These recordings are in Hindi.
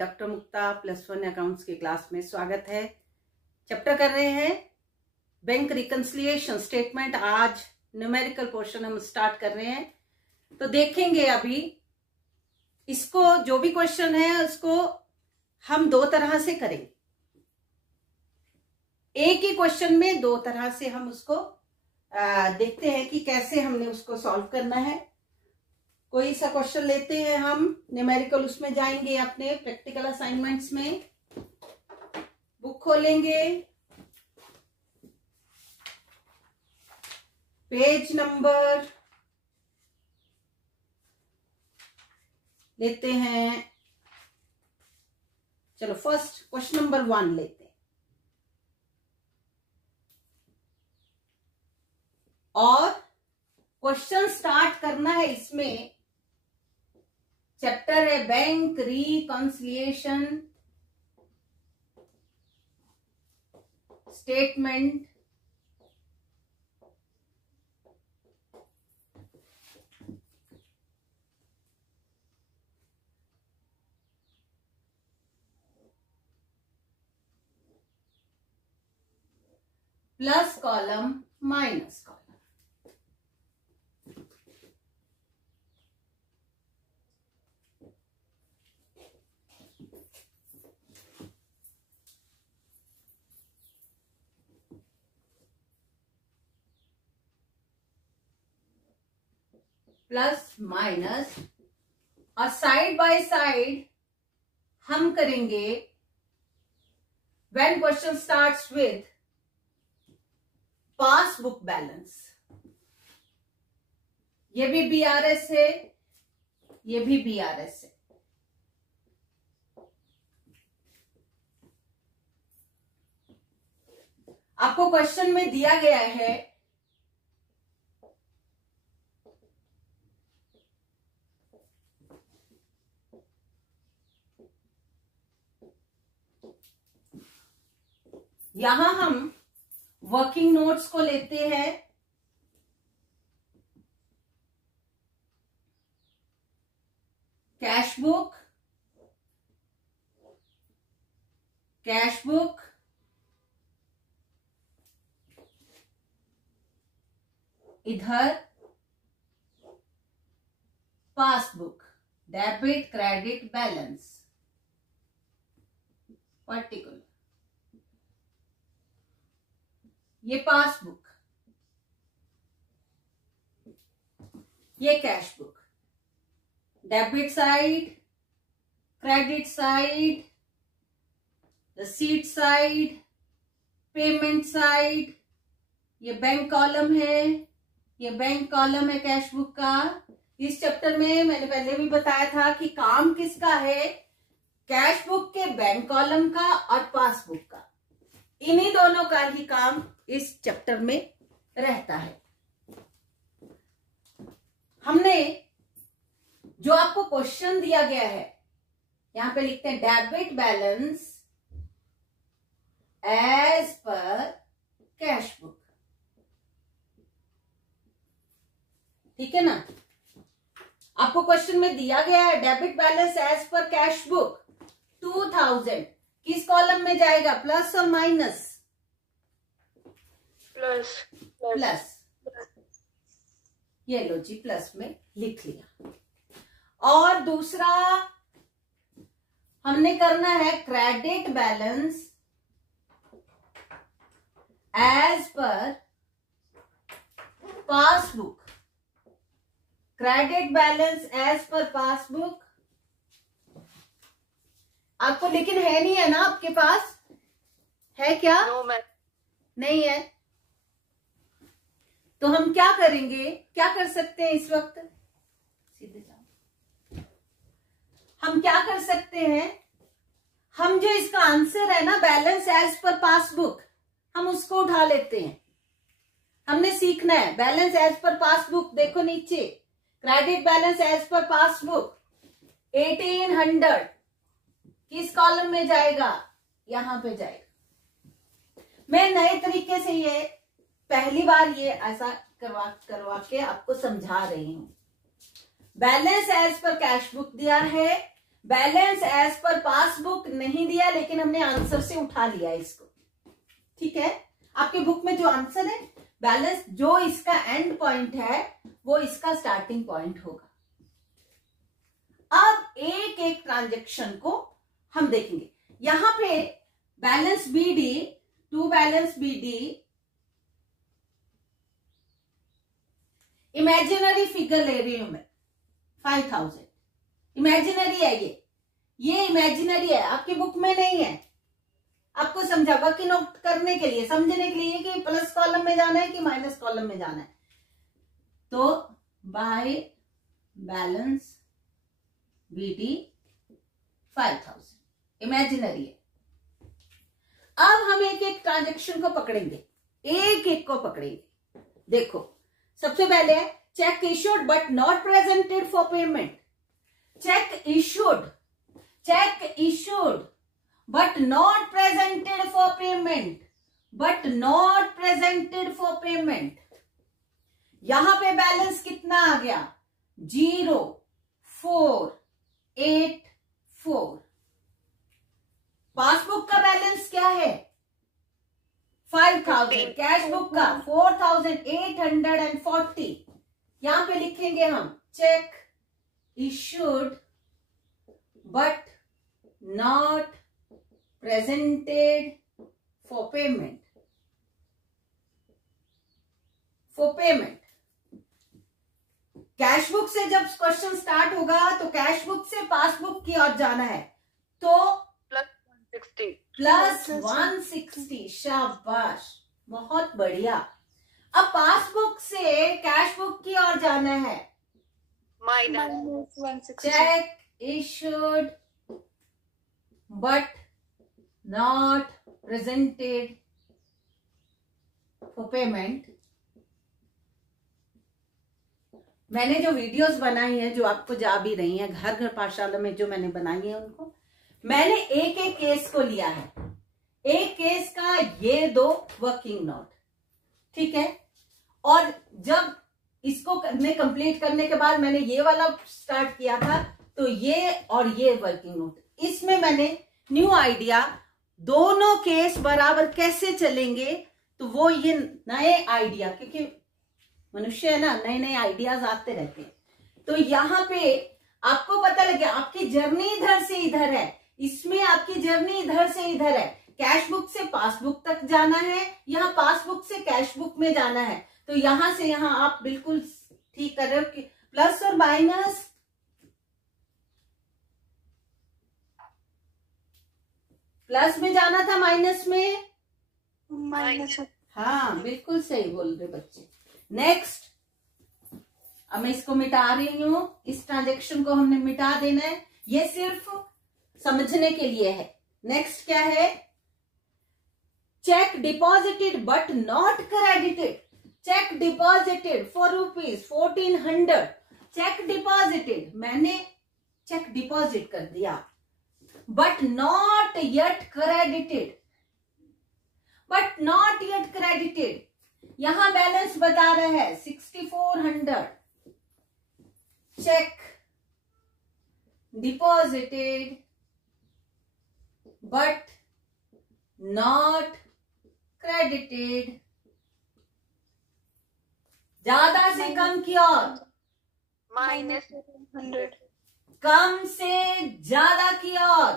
डॉक्टर मुक्ता +1 अकाउंट्स की क्लास में स्वागत है। चैप्टर कर रहे हैं बैंक रिकंसिलिएशन स्टेटमेंट। आज न्यूमेरिकल पोर्शन हम स्टार्ट कर रहे हैं। तो देखेंगे अभी इसको, जो भी क्वेश्चन है उसको हम दो तरह से करेंगे। एक ही क्वेश्चन में दो तरह से हम उसको देखते हैं कि कैसे हमने उसको सॉल्व करना है। कोई सा क्वेश्चन लेते हैं हम न्यूमेरिकल, उसमें जाएंगे अपने प्रैक्टिकल असाइनमेंट्स में, बुक खोलेंगे, पेज नंबर लेते हैं। चलो फर्स्ट क्वेश्चन नंबर 1 लेते हैं और क्वेश्चन स्टार्ट करना है। इसमें चैप्टर है bank reconciliation statement. Plus column minus column. Plus minus और साइड बाय साइड हम करेंगे when question starts with passbook balance. ये भी बीआरएस है, ये भी बीआरएस है। आपको क्वेश्चन में दिया गया है यहां हम वर्किंग नोट्स को लेते हैं। कैश बुक, कैश बुक, इधर passbook, debit credit balance particular. ये पासबुक, ये cash book, debit side, credit side, receipt side, payment side. ये बैंक कॉलम है, ये बैंक कॉलम है कैश बुक का। इस चैप्टर में मैंने पहले भी बताया था कि काम किसका है, कैश बुक के बैंक कॉलम का और पासबुक का। इन्हीं दोनों का ही काम इस चैप्टर में रहता है। हमने जो आपको क्वेश्चन दिया गया है, यहां पे लिखते हैं debit balance as per cash book. ठीक है ना। आपको क्वेश्चन में दिया गया है debit balance as per cash book 2000। किस कॉलम में जाएगा, प्लस और माइनस? प्लस। प्लस। ये लो जी, प्लस में लिख लिया। और दूसरा हमने करना है credit balance as per passbook. Credit balance as per passbook. आपको लेकिन है नहीं है ना, आपके पास है क्या? नो मैम, नहीं है। तो हम क्या करेंगे, क्या कर सकते हैं इस वक्त? सीधे जाओ। हम क्या कर सकते हैं, हम जो इसका आंसर है ना बैलेंस एज पर पासबुक, हम उसको उठा लेते हैं। हमने सीखना है बैलेंस एज पर पासबुक। देखो नीचे, credit balance as per passbook 1800 किस कॉलम में जाएगा, यहां पे जाएगा। मैं नए तरीके से ये पहली बार ये ऐसा करवा के आपको समझा रही हूं। Balance as per cash book दिया है, बैलेंस एज पर पासबुक नहीं दिया, लेकिन हमने आंसर से उठा लिया इसको। ठीक है, आपके बुक में जो आंसर है बैलेंस, जो इसका एंड पॉइंट है वो इसका स्टार्टिंग पॉइंट होगा। अब एक एक ट्रांजेक्शन को हम देखेंगे। यहां पे balance BD, to balance BD, imaginary figure ले रही हूं मैं 5000, इमेजिनरी है ये इमेजिनरी है, आपकी बुक में नहीं है। आपको समझा, बाकी नोट करने के लिए, समझने के लिए कि प्लस कॉलम में जाना है कि माइनस कॉलम में जाना है। तो बाय बैलेंस बीडी 5000 इमेजिनरी है। अब हम एक एक ट्रांजेक्शन को पकड़ेंगे, एक एक को पकड़ेंगे। देखो, सबसे पहले है check issued but not presented for payment. Check issued but not presented for payment, यहां पे बैलेंस कितना आ गया? 0484। पासबुक का बैलेंस क्या है? 5000। कैश बुक का 4840। यहां पे लिखेंगे हम check issued but not presented for payment, cash book से जब क्वेश्चन स्टार्ट होगा तो कैश बुक से पासबुक की ओर जाना है, तो प्लस 160। शाबाश, बहुत बढ़िया। अब पासबुक से कैश बुक की ओर जाना है, minus 160। Check issued but not presented for payment। मैंने जो वीडियोस बनाई है, जो आपको जा भी रही हैं, घर घर पाठशाला में जो मैंने बनाई है, उनको मैंने एक एक केस को लिया है। एक केस का ये 2 वर्किंग नोट, ठीक है। और जब इसको कंप्लीट करने के बाद मैंने ये वाला स्टार्ट किया था, तो ये और ये वर्किंग नोट, इसमें मैंने न्यू आइडिया, दोनों केस बराबर कैसे चलेंगे, तो वो ये नए आइडिया, क्योंकि मनुष्य है ना, नए नए आइडियाज आते रहते हैं। तो यहाँ पे आपको पता लगे आपकी जर्नी इधर से इधर है, इसमें आपकी जर्नी इधर से इधर है। कैश बुक से पासबुक तक जाना है, यहाँ पासबुक से कैश बुक में जाना है। तो यहां से यहां आप बिल्कुल ठीक कर रहे हो कि प्लस और माइनस, प्लस में जाना था, माइनस में माइनस। हाँ, बिल्कुल सही बोल रहे बच्चे। नेक्स्ट, अब मैं इसको मिटा रही हूं, इस ट्रांजेक्शन को हमने मिटा देना है, ये सिर्फ समझने के लिए है। नेक्स्ट क्या है? Check deposited but not credited. Check deposited for ₹1400। Check deposited, मैंने चेक डिपॉजिट कर दिया, बट नॉट येट क्रेडिटेड, यहां बैलेंस बता रहा है 6400। Check deposited but not credited, ज्यादा से कम की ओर -100, कम से ज्यादा की ओर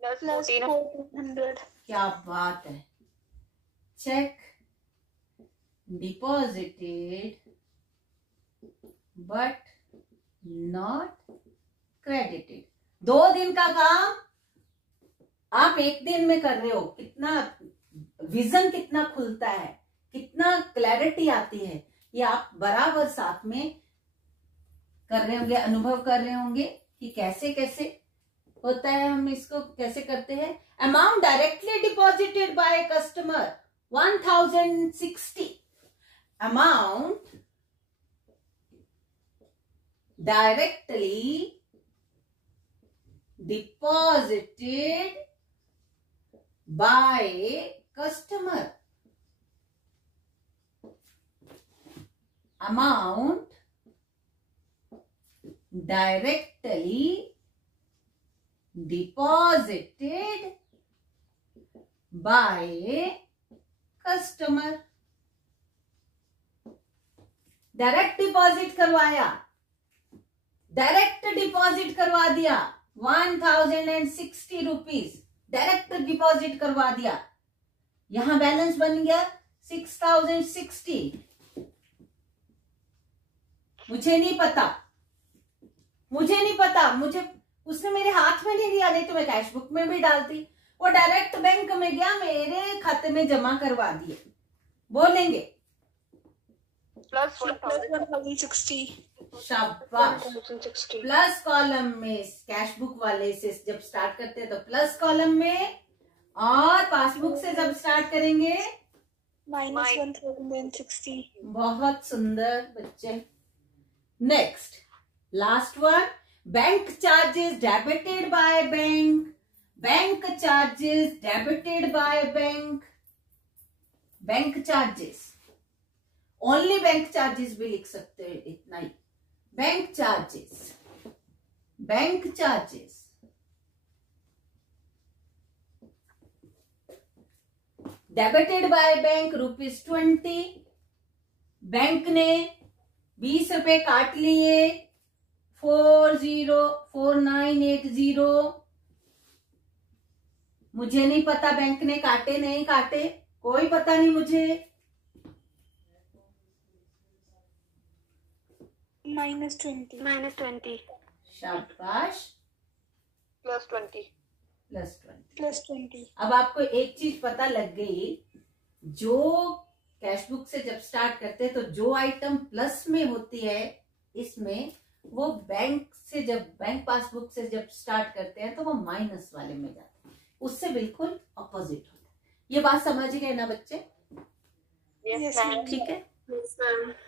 +1400। क्या बात है। Check deposited but not credited. 2 दिन का काम आप 1 दिन में कर रहे हो। कितना विजन, कितना खुलता है, कितना क्लैरिटी आती है, ये आप बराबर साथ में कर रहे होंगे, अनुभव कर रहे होंगे कि कैसे कैसे होता है, हम इसको कैसे करते हैं। Amount directly deposited by customer 1060। Amount directly deposited by customer, amount directly deposited by customer. Direct deposit करवाया, डायरेक्ट डिपॉजिट करवा दिया 1060 रुपीज, डायरेक्ट डिपॉजिट करवा दिया। यहां बैलेंस बन गया 6060। मुझे नहीं पता, मुझे उसने मेरे हाथ में नहीं दिया, नहीं तो मैं कैश बुक में भी डालती। वो डायरेक्ट बैंक में गया, मेरे खाते में जमा करवा दिए। बोलेंगे प्लस 1060। शाबाश। प्लस कॉलम में कैश बुक वाले से जब स्टार्ट करते हैं तो प्लस कॉलम में, और पासबुक से जब स्टार्ट करेंगे -1060। बहुत सुंदर बच्चे। Next last one, bank charges debited by bank, bank charges debited by bank, bank charges, only bank charges भी लिख सकते हैं, इतना ही। Bank charges, bank charges debited by bank ₹20। Bank ने 20 रुपए काट लिए, 404980। मुझे नहीं पता बैंक ने काटे नहीं काटे, कोई पता नहीं मुझे। -20। शाबाश। +20। +20। अब आपको एक चीज पता लग गई, जो कैश बुक से जब स्टार्ट करते हैं तो जो आइटम प्लस में होती है इसमें, वो बैंक से जब बैंक पासबुक से जब स्टार्ट करते हैं तो वो माइनस वाले में जाते हैं, उससे बिल्कुल अपोजिट होता है। ये बात समझ गए ना बच्चे? ठीक है।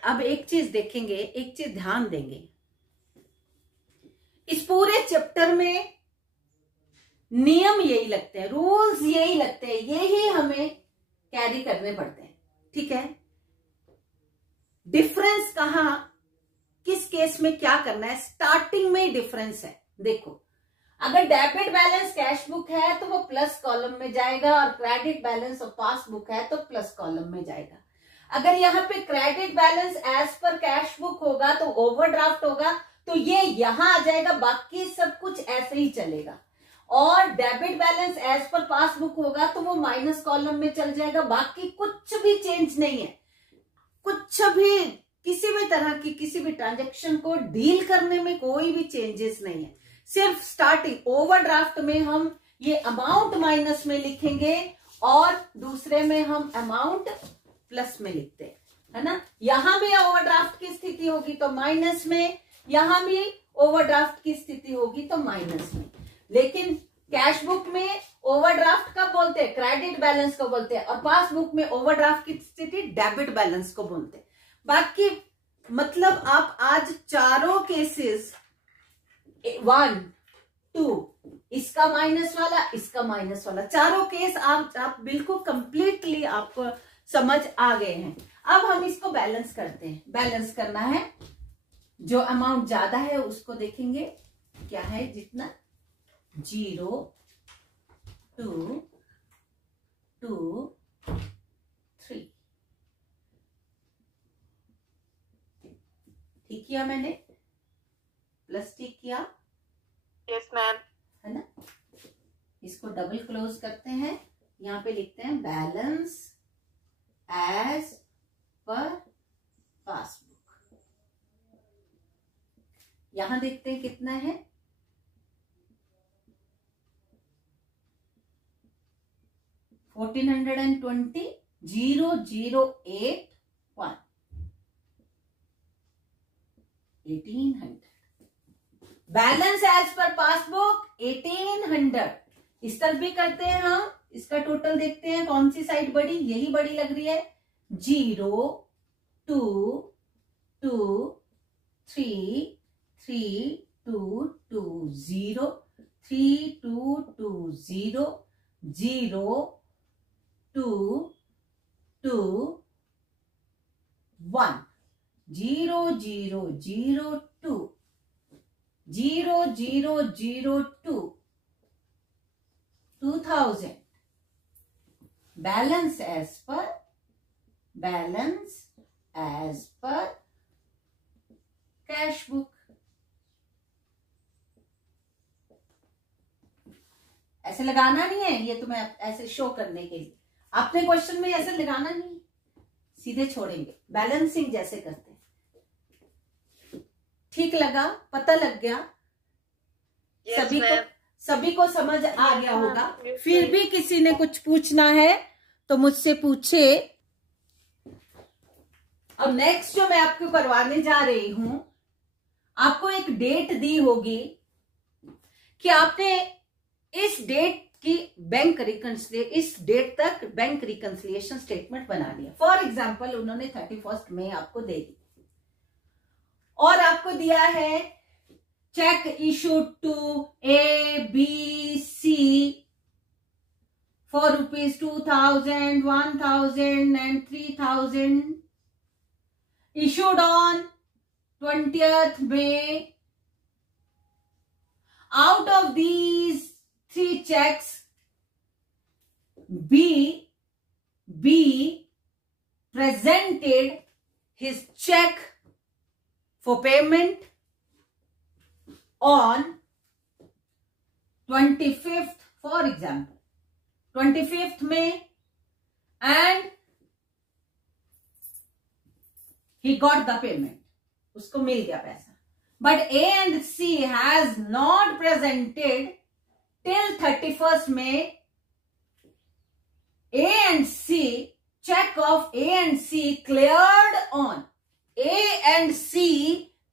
अब एक चीज देखेंगे, एक चीज ध्यान देंगे, इस पूरे चैप्टर में नियम यही लगते हैं, रूल्स यही लगते हैं, यही हमें कैरी करने पड़ते हैं। ठीक है। डिफरेंस कहां, किस केस में क्या करना है, स्टार्टिंग में डिफरेंस है। देखो, अगर डेबिट बैलेंस कैश बुक है तो वो प्लस कॉलम में जाएगा, और क्रेडिट बैलेंस और पासबुक है तो प्लस कॉलम में जाएगा। अगर यहाँ पे credit balance as per cash book होगा तो ओवरड्राफ्ट होगा, तो ये यहां आ जाएगा, बाकी सब कुछ ऐसे ही चलेगा। और debit balance as per passbook होगा तो वो माइनस कॉलम में चल जाएगा, बाकी कुछ भी चेंज नहीं है। कुछ भी, किसी भी तरह की किसी भी ट्रांजैक्शन को डील करने में कोई भी चेंजेस नहीं है। सिर्फ स्टार्टिंग ओवरड्राफ्ट में हम ये अमाउंट माइनस में लिखेंगे, और दूसरे में हम अमाउंट प्लस में लिखते हैं, है ना। यहां भी ओवरड्राफ्ट की स्थिति होगी तो माइनस में, यहां भी ओवरड्राफ्ट की स्थिति होगी तो माइनस में। लेकिन कैश बुक में ओवरड्राफ्ट कब बोलते हैं, क्रेडिट बैलेंस को बोलते हैं, और पासबुक में ओवरड्राफ्ट की स्थिति डेबिट बैलेंस को बोलते हैं। बाकी मतलब आप आज चारों केसेस 1, 2, इसका माइनस वाला, इसका माइनस वाला, चारों केस आप बिल्कुल कंप्लीटली आपको समझ आ गए हैं। अब हम इसको बैलेंस करते हैं। बैलेंस करना है, जो अमाउंट ज्यादा है उसको देखेंगे क्या है, जितना 0, 2, 2, 3। ठीक किया मैंने, प्लस ठीक किया। Yes ma'am. है ना। इसको डबल क्लोज करते हैं, यहां पे लिखते हैं बैलेंस एज पर पासबुक। यहां देखते हैं कितना है, 1420, 0081, 1800। Balance as per passbook 1800। इस तरफ भी करते हैं हम, इसका टोटल देखते हैं कौन सी साइड बड़ी, यही बड़ी लग रही है। 0, 2, 2, 3, 3, 2, 2, 0, 3, 2, 2, 0, 0, 2, 2, 1, 0, 0, 0, 2, 0, 0, 0, 2, 2000 balance as per cash book. ऐसे लगाना नहीं है, ये तुम्हें ऐसे शो करने के लिए, आपने क्वेश्चन में ऐसे लगाना नहीं, सीधे छोड़ेंगे, बैलेंसिंग जैसे करते हैं। ठीक लगा? पता लग गया? yes, सभी को समझ आ गया होगा। फिर भी किसी ने कुछ पूछना है तो मुझसे पूछे। अब नेक्स्ट जो मैं आपको करवाने जा रही हूं, आपको एक डेट दी होगी कि आपने इस डेट की इस डेट तक बैंक रिकंसिलिएशन स्टेटमेंट बना लिया। फॉर एग्जाम्पल उन्होंने 31 मई आपको दे दी और आपको दिया है cheque issued to ABC for rupees 2000, 1000 and 3000 issued on 20th May. Out of these 3 checks, B presented his check for payment on 25th, for example, 25th May, and he got the payment. उसको मिल गया पैसा. But A and C has not presented till 31st May. A and C, check of A and C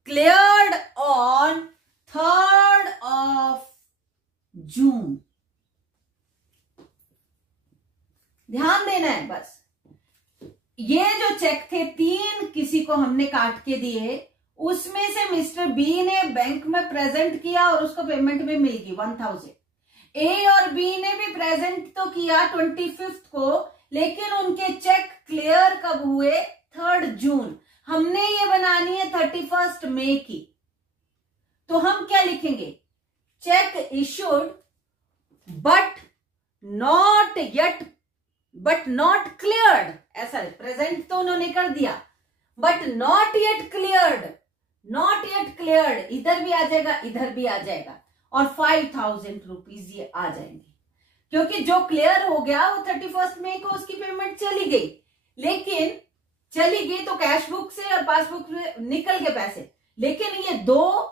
cleared on 3rd of June. ध्यान देना है बस. ये जो चेक थे 3 किसी को हमने काट के दिए, उसमें से मिस्टर बी ने बैंक में प्रेजेंट किया और उसको पेमेंट में मिल गई 1000. ए और बी ने भी प्रेजेंट तो किया 25th को, लेकिन उनके चेक क्लियर कब हुए? 3rd जून. हमने ये बनानी है 31st मई की. तो हम क्या लिखेंगे? Check issued but not cleared. ऐसा प्रेजेंट तो उन्होंने कर दिया, बट नॉट येट क्लियर्ड. इधर भी आ जाएगा, इधर भी आ जाएगा, और 5000 रुपीज ये आ जाएंगे. क्योंकि जो क्लियर हो गया वो 31st मई को उसकी पेमेंट चली गई, लेकिन चली गई तो कैश बुक से और पासबुक से निकल गए पैसे. लेकिन ये 2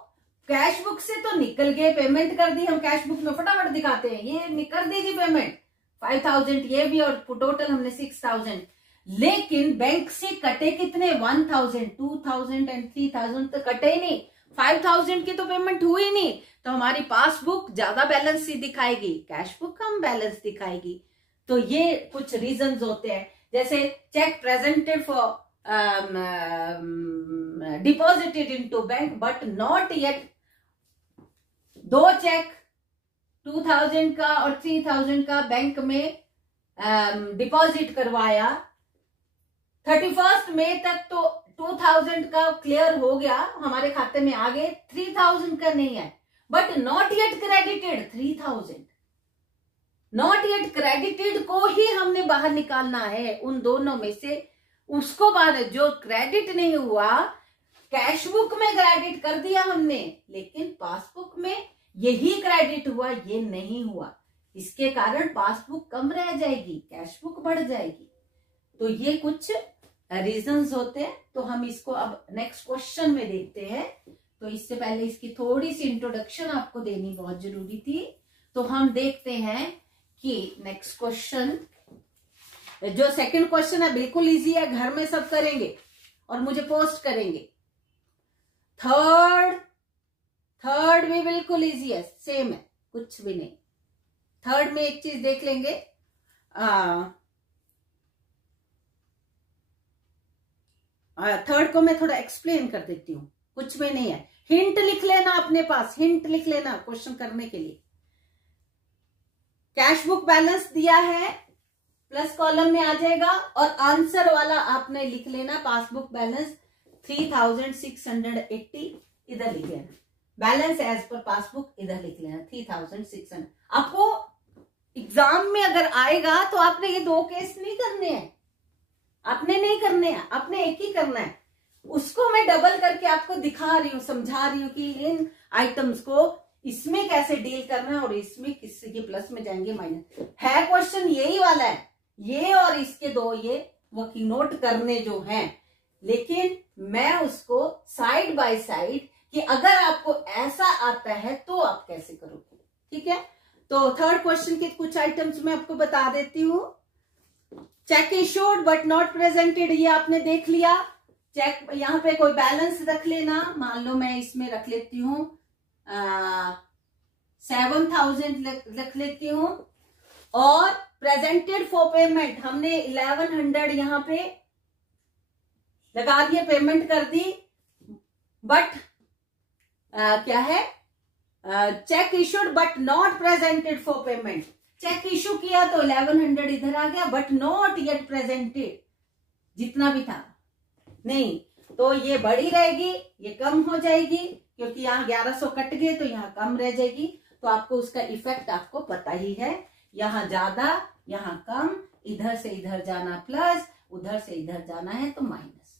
कैश बुक से तो निकल गए, पेमेंट कर दी. हम कैश बुक में फटाफट दिखाते हैं, ये कर दीजिए पेमेंट 5000 ये भी, और टोटल हमने 6000. लेकिन बैंक से कटे कितने? 1000, 2000 एंड 3000 तो कटे ही नहीं. 5000 की तो पेमेंट हुई नहीं, तो हमारी पासबुक ज्यादा बैलेंस ही दिखाएगी, कैश बुक कम बैलेंस दिखाएगी. तो ये कुछ रीजंस होते हैं. जैसे cheque presented for deposited into bank but not yet. 2 cheque 2000 का और 3000 का बैंक में डिपॉजिट करवाया. 31st मई तक तो 2000 का क्लियर हो गया, हमारे खाते में आ गए. 3000 का नहीं है, but not yet credited. 3000 not yet credited को ही हमने बाहर निकालना है उन दोनों में से. उसको बाद जो क्रेडिट नहीं हुआ, कैश बुक में क्रेडिट कर दिया हमने, लेकिन पासबुक में यही क्रेडिट हुआ, ये नहीं हुआ. इसके कारण पासबुक कम रह जाएगी, कैश बुक बढ़ जाएगी. तो ये कुछ रीजंस होते हैं. तो हम इसको अब नेक्स्ट क्वेश्चन में देखते हैं. तो इससे पहले इसकी थोड़ी सी इंट्रोडक्शन आपको देनी बहुत जरूरी थी. तो हम देखते हैं कि नेक्स्ट क्वेश्चन, जो सेकंड क्वेश्चन है बिल्कुल इजी है, घर में सब करेंगे और मुझे पोस्ट करेंगे. थर्ड भी बिल्कुल इजी है, सेम है, कुछ भी नहीं. थर्ड में एक चीज देख लेंगे. थर्ड को मैं थोड़ा एक्सप्लेन कर देती हूँ, कुछ भी नहीं है. हिंट लिख लेना अपने पास, हिंट लिख लेना क्वेश्चन करने के लिए. कैश बुक बैलेंस दिया है, प्लस कॉलम में आ जाएगा, और आंसर वाला आपने लिख लेना पासबुक बैलेंस 3680 इधर लिख लेना. बैलेंस एज पर पासबुक इधर लिख लेना 3600. आपको एग्जाम में अगर आएगा तो आपने ये 2 केस नहीं करने हैं, आपने नहीं करने हैं, आपने एक ही करना है। उसको मैं डबल करके आपको दिखा रही हूँ, समझा रही हूँ कि इन आइटम्स को इसमें कैसे डील करना है और इसमें किससे ये प्लस में जाएंगे माइनस है। क्वेश्चन यही वाला है, ये और इसके 2 ये वर्किंग नोट करने जो हैं, लेकिन मैं उसको साइड बाय साइड कि अगर आपको ऐसा आता है तो आप कैसे करोगे। ठीक है, तो थर्ड क्वेश्चन के कुछ आइटम्स मैं आपको बता देती हूँ। Check issued but not presented, ये आपने देख लिया। चेक यहां पे कोई बैलेंस रख लेना, मान लो मैं इसमें रख लेती हूँ 7,000 रख लेती हूँ, और प्रेजेंटेड फॉर पेमेंट हमने 1100 यहां पे लगा दिए, पेमेंट कर दी। बट क्या है, cheque issued but not presented for payment. Cheque issue किया तो 1100 इधर आ गया, बट नॉट येट प्रेजेंटेड, जितना भी था नहीं, तो ये बड़ी रहेगी, ये कम हो जाएगी, क्योंकि यहाँ 1100 कट गए तो यहाँ कम रह जाएगी। तो आपको उसका इफेक्ट आपको पता ही है, यहाँ ज्यादा यहाँ कम, इधर से इधर जाना प्लस, उधर से इधर जाना है तो माइनस।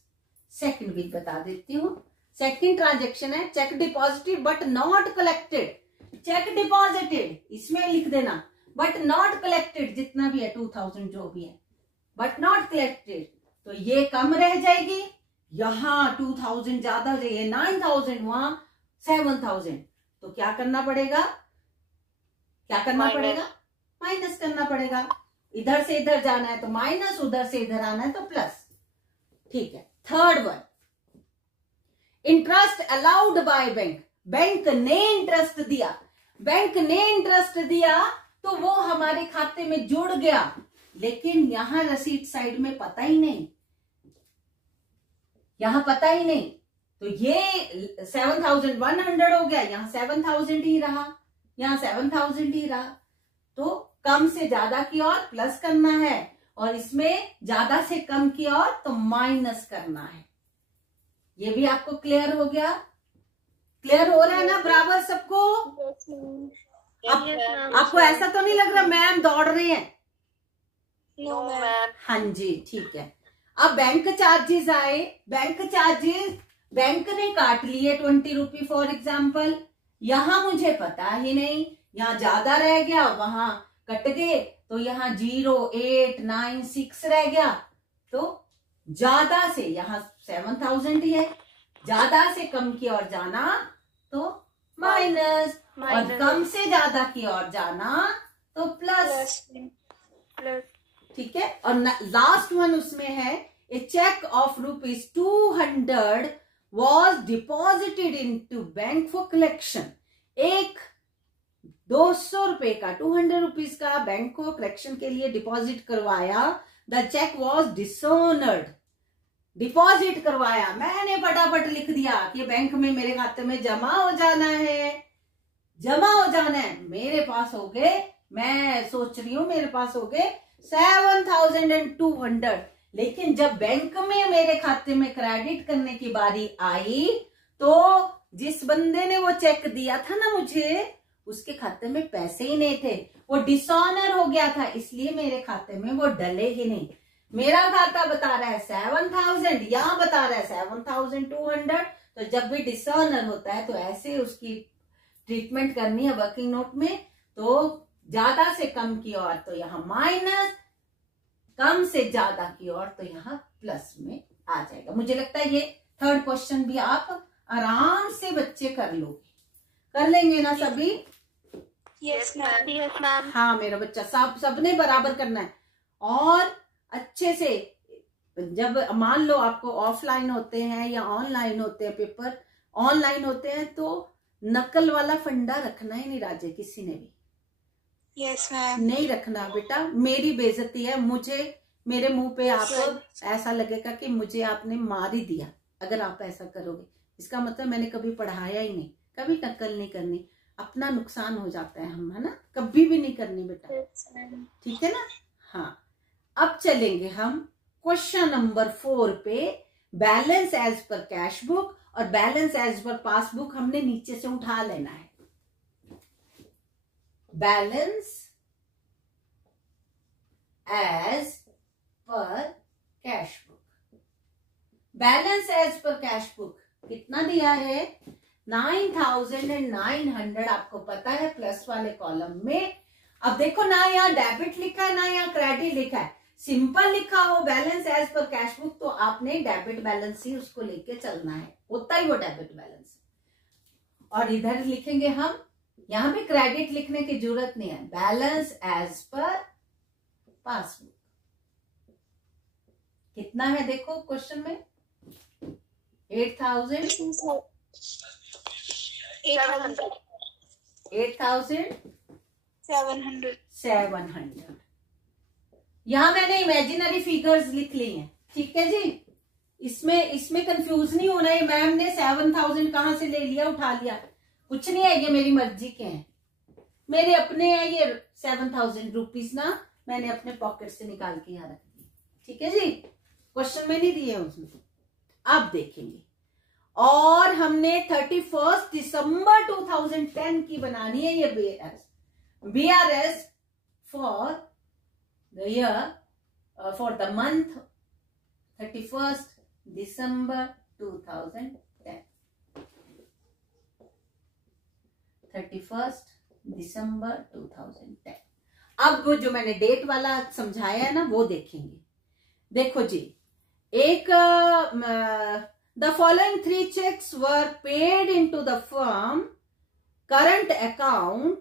सेकंड भी बता देती हूँ। सेकंड ट्रांजेक्शन है check deposited but not collected. Check deposited इसमें लिख देना, बट नॉट कलेक्टेड जितना भी है 2000 जो भी है, बट नॉट कलेक्टेड, तो ये कम रह जाएगी, यहां 2000 ज्यादा हो जाएगी, 9000 वहां 7000, तो क्या करना पड़ेगा, क्या करना पड़ेगा, माइनस करना पड़ेगा। इधर से इधर जाना है तो माइनस, उधर से इधर आना है तो प्लस। ठीक है, third one, interest allowed by bank. Bank ने इंटरेस्ट दिया, बैंक ने इंटरेस्ट दिया तो वो हमारे खाते में जुड़ गया, लेकिन यहां रसीद साइड में पता ही नहीं, यहां पता ही नहीं, तो ये 7,100 हो गया, यहां 7,000 ही रहा, यहां 7,000 ही रहा। तो कम से ज्यादा की ओर प्लस करना है, और इसमें ज्यादा से कम की ओर तो माइनस करना है। ये भी आपको क्लियर हो गया? क्लियर हो रहा है ना बराबर सबको? आपको ऐसा तो नहीं लग रहा मैम दौड़ रहे हैं? No ma'am. हाँ जी, ठीक है। अब बैंक चार्जेस आए, बैंक चार्जेस बैंक ने काट लिए 20 रुपी फॉर एग्जाम्पल, यहां मुझे पता ही नहीं, यहाँ ज्यादा रह गया, वहां कट गए, तो यहाँ 0896 रह गया, तो ज्यादा से यहाँ 7,000 ही है, ज्यादा से कम की ओर जाना तो माइनस, और कम से ज्यादा की ओर जाना तो प्लस। ठीक है, और लास्ट वन उसमें है a cheque of ₹200 was deposited into bank for collection. एक 200 रुपए का 200 रुपीज का बैंक को कलेक्शन के लिए डिपॉजिट करवाया, the cheque was dishonoured. Deposit करवाया, मैंने फटाफट लिख दिया कि बैंक में मेरे खाते में जमा हो जाना है, जमा हो जाना है, मेरे पास हो गए, मैं सोच रही हूं मेरे पास हो गए 7,200, लेकिन जब बैंक में मेरे खाते में क्रेडिट करने की बारी आई तो जिस बंदे ने वो चेक दिया था ना मुझे, उसके खाते में पैसे ही नहीं थे, वो डिसऑनर हो गया था, इसलिए मेरे खाते में वो डले ही नहीं। मेरा खाता बता रहा है 7,000, यहां बता रहा है 7,200, तो जब भी डिसऑनर होता है तो ऐसे उसकी ट्रीटमेंट करनी है वर्किंग नोट में, तो ज्यादा से कम की ओर तो यहाँ माइनस, कम से ज्यादा की ओर तो यहाँ प्लस में आ जाएगा। मुझे लगता है ये थर्ड क्वेश्चन भी आप आराम से बच्चे कर लोगे, कर लेंगे ना सभी? Yes ma'am. Yes ma'am. हाँ मेरा बच्चा, सबने बराबर करना है, और अच्छे से, जब मान लो आपको ऑफलाइन होते हैं या ऑनलाइन होते हैं पेपर, ऑनलाइन होते हैं तो नकल वाला फंडा रखना ही नहीं राजे किसी ने भी। Yes ma'am. नहीं रखना बेटा, मेरी बेइज्जती है, मुझे मेरे मुंह पे आप ऐसा लगेगा कि मुझे आपने मार ही दिया अगर आप ऐसा करोगे। इसका मतलब मैंने कभी पढ़ाया ही नहीं, कभी नकल नहीं करनी, अपना नुकसान हो जाता है हम, है ना, कभी भी नहीं करनी बेटा, ठीक है ना? हाँ, अब चलेंगे हम क्वेश्चन नंबर 4 पे। Balance as per cash book और बैलेंस एज पर पासबुक हमने नीचे से उठा लेना है। Balance as per cash book. Balance as per cash book कितना दिया है? 9,900 आपको पता है प्लस वाले कॉलम में। अब देखो ना यहाँ डेबिट लिखा है ना यहाँ क्रेडिट लिखा है। सिंपल लिखा हो balance as per cash book तो आपने डेबिट बैलेंस ही उसको लेके चलना है, होता ही वो डेबिट बैलेंस। और इधर लिखेंगे हम, यहां भी क्रेडिट लिखने की जरूरत नहीं है, बैलेंस एज पर पासबुक। कितना है देखो क्वेश्चन में? 8,700 यहां मैंने इमेजिनरी फिगर्स लिख ली हैं, ठीक है जी। इसमें कंफ्यूज नहीं होना है। मैम ने 7,000 कहां से ले लिया, उठा लिया, कुछ नहीं है, ये मेरी मर्जी के हैं, मेरे अपने हैं ये 7,000 रुपीज ना, मैंने अपने पॉकेट से निकाल के यहाँ रख दी, ठीक है जी। क्वेश्चन में नहीं दिए उसमें। अब देखेंगे, और हमने 31 दिसंबर 2010 की बनानी है ये BRS for the year, for the month 31 दिसंबर 2010। 31 दिसंबर 2010। अब वो जो मैंने डेट वाला समझाया है ना वो देखेंगे। देखो जी, एक the following 3 checks were paid into the firm current account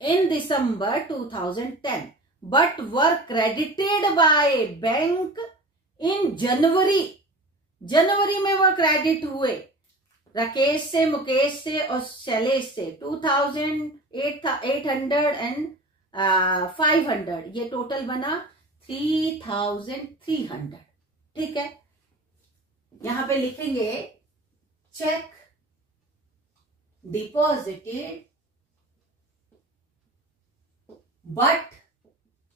in December 2010 but were credited by bank in January. जनवरी में वो क्रेडिट हुए राकेश से, मुकेश से और शैलेश से। 2,800 एंड 500, ये टोटल बना 3,300, ठीक है। यहां पे लिखेंगे चेक डिपॉजिटेड बट,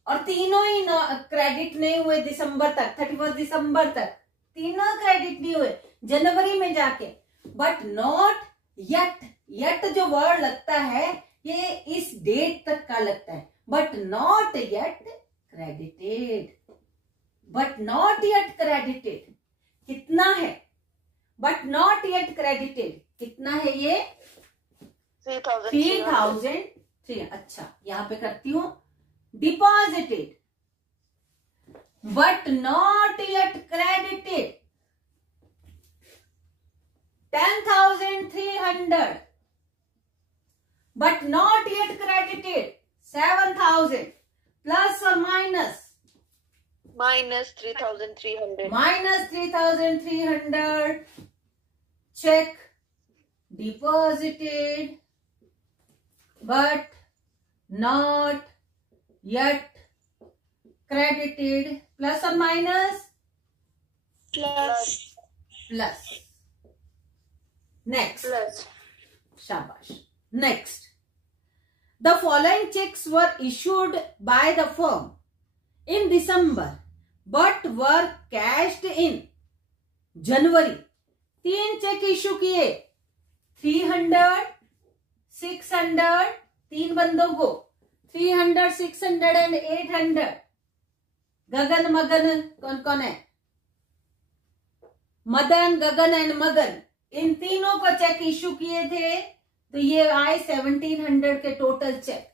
और तीनों ही क्रेडिट नहीं हुए दिसंबर तक, 31 दिसंबर तक तीनों क्रेडिट नहीं हुए, जनवरी में जाके। बट नॉट येट, येट जो वर्ड लगता है ये इस डेट तक का लगता है, but not yet credited. But not yet credited कितना है? बट नॉट येट क्रेडिटेड कितना है ये? 3,300। अच्छा, यहां पे करती हूं deposited but not yet credited 10,300 but not yet credited 7,000 plus or minus 3,300 minus 3,300 check deposited but not yet credited plus or minus plus next plus shabash next the following checks were issued by the firm in December but were cashed in January। 3 cheque issue किए, 300 600, 3 बंदों को 300 600 एंड 800। गगन मगन कौन कौन है? मदन, गगन एंड मगन, इन तीनों को चेक इश्यू किए थे, तो ये आए 1,700 के टोटल चेक।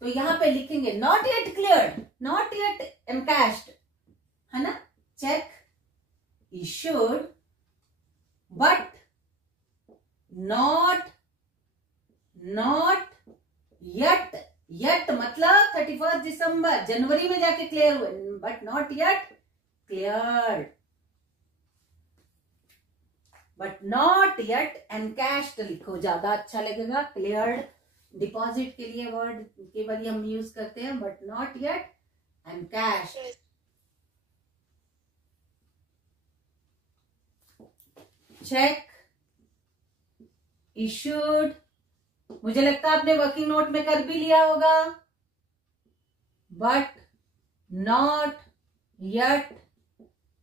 तो यहां पे लिखेंगे not yet cleared, not yet encashed, है ना। Cheque issued but not yet, yet मतलब 31 दिसंबर, जनवरी में जाके क्लियर हुए, but not yet cleared, but not yet encashed लिखो, ज्यादा अच्छा लगेगा। क्लियर्ड डिपॉजिट के लिए वर्ड केवल हम यूज करते हैं, but not yet encashed. Cheque issued, मुझे लगता है आपने वर्किंग नोट में कर भी लिया होगा, but not yet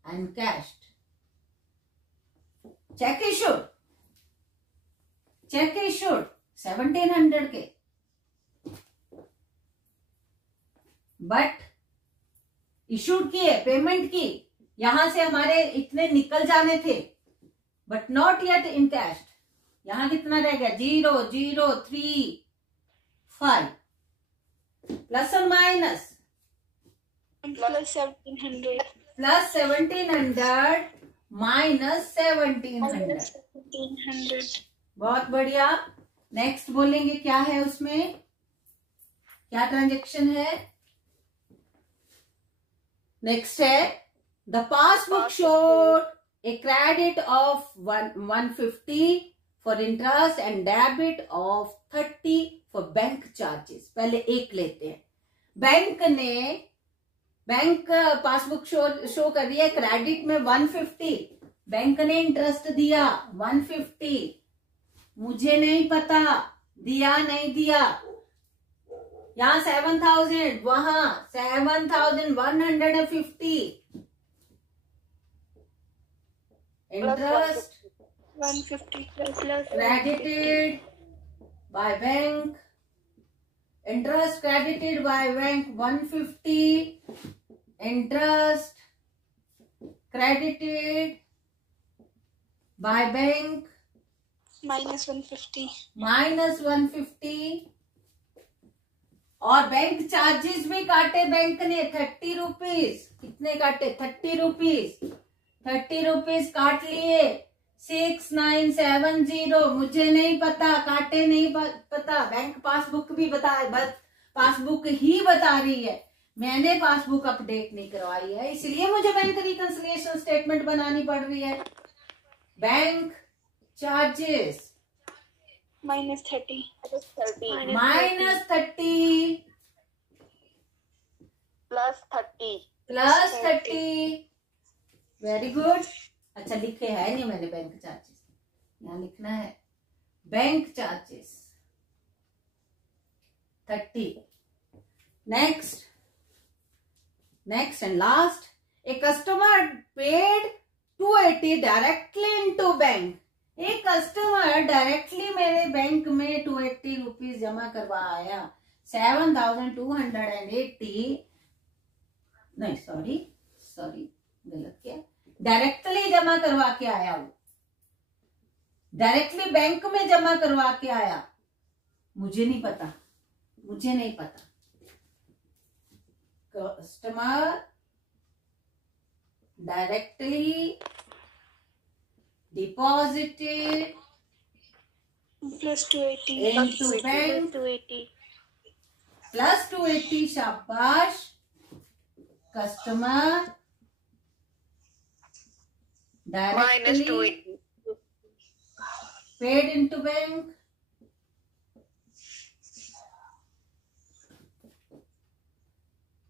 encashed. Cheque issued, cheque issued 1,700 के, बट इशूड किए, पेमेंट की, यहां से हमारे इतने निकल जाने थे, but not yet in cash. यहां कितना रह गया? 0,035 प्लस और माइनस प्लस 1700 प्लस 1700 माइनस 1700। बहुत बढ़िया। नेक्स्ट बोलेंगे क्या है उसमें, क्या ट्रांजेक्शन है? नेक्स्ट है the passbook showed a credit of 150 for interest and debit of 30 for bank charges. पहले एक लेते हैं। बैंक पासबुक शो कर रही है क्रेडिट में 150, बैंक ने इंटरेस्ट दिया 150, मुझे नहीं पता दिया नहीं दिया। यहां 7,000, वहां 7,150 interest 150 plus credited by bank, interest credited by bank 150, interest credited by bank minus 150 और बैंक चार्जेस भी काटे बैंक ने 30 रुपीज। कितने काटे? 30 रुपीज। 30 रुपीज काट लिए। 6970, मुझे नहीं पता, काटे नहीं पता। बैंक पासबुक भी पासबुक ही बता रही है, मैंने पासबुक अपडेट नहीं करवाई है, इसलिए मुझे बैंक रिकंसिलिएशन स्टेटमेंट बनानी पड़ रही है। Bank charges minus 30 plus 30। Very good. अच्छा लिखे है नहीं मैंने बैंक चार्जेस, यहाँ लिखना है bank charges 30। Next and last, a customer paid 280 directly into bank. एक कस्टमर डायरेक्टली मेरे बैंक में 280 रुपीज जमा करवा आया। 7,280 नहीं, सॉरी गलत किया। डायरेक्टली जमा करवा के आया, वो डायरेक्टली बैंक में जमा करवा के आया। मुझे नहीं पता। Customer directly deposited plus 280 into bank plus 280। शाबाश। Customer directly paid into bank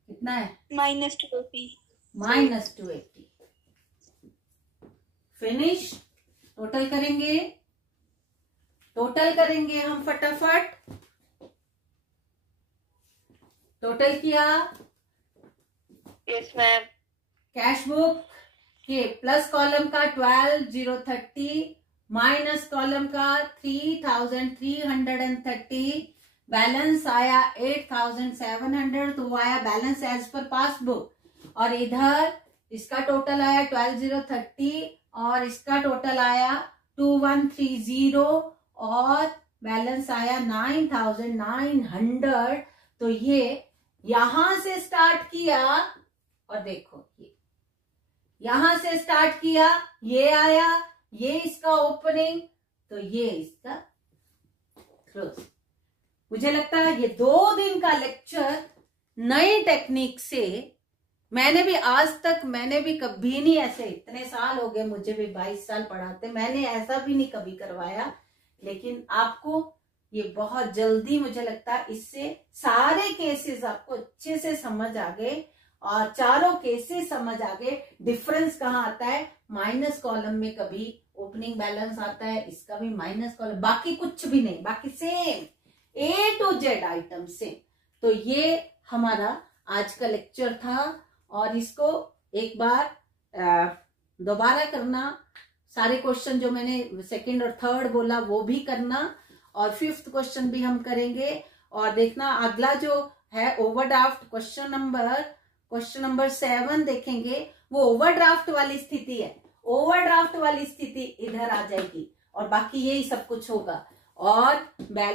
कितना है? माइनस 280। फिनिश। टोटल करेंगे हम फटाफट। टोटल किया। Yes ma'am. कैश बुक के प्लस कॉलम का 12,030, माइनस कॉलम का 3,330, बैलेंस आया 8,700, तो वो आया बैलेंस एज पर पासबुक। और इधर इसका टोटल आया 12,030 और इसका टोटल आया 2,130 और बैलेंस आया 9,900। तो ये यहां से स्टार्ट किया और देखो ये यहां से स्टार्ट किया, ये आया, ये इसका ओपनिंग, तो ये इसका क्लोज। मुझे लगता है ये 2 दिन का लेक्चर नई टेक्निक से मैंने भी कभी नहीं ऐसे, इतने साल हो गए मुझे भी, 22 साल पढ़ाते, मैंने ऐसा भी नहीं कभी करवाया। लेकिन आपको ये बहुत जल्दी, मुझे लगता है इससे सारे केसेस आपको अच्छे से समझ आ गए और चारों केसेस समझ आ गए। डिफरेंस कहाँ आता है? माइनस कॉलम में कभी ओपनिंग बैलेंस आता है, इसका भी माइनस कॉलम, बाकी कुछ भी नहीं, बाकी same A to Z item same. तो ये हमारा आज का लेक्चर था और इसको एक बार दोबारा करना। सारे क्वेश्चन जो मैंने सेकंड और थर्ड बोला वो भी करना और 5th क्वेश्चन भी हम करेंगे। और देखना अगला जो है ओवरड्राफ्ट क्वेश्चन नंबर 7 देखेंगे, वो ओवरड्राफ्ट वाली स्थिति है। ओवरड्राफ्ट वाली स्थिति इधर आ जाएगी और बाकी यही सब कुछ होगा। और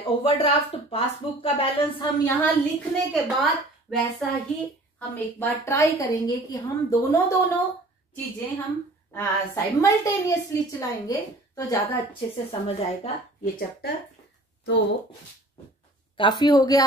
ओवरड्राफ्ट पासबुक का बैलेंस हम यहाँ लिखने के बाद वैसा ही हम एक बार ट्राई करेंगे कि हम दोनों चीजें हम साइमल्टेनियसली चलाएंगे तो ज्यादा अच्छे से समझ आएगा ये चैप्टर। तो काफी हो गया।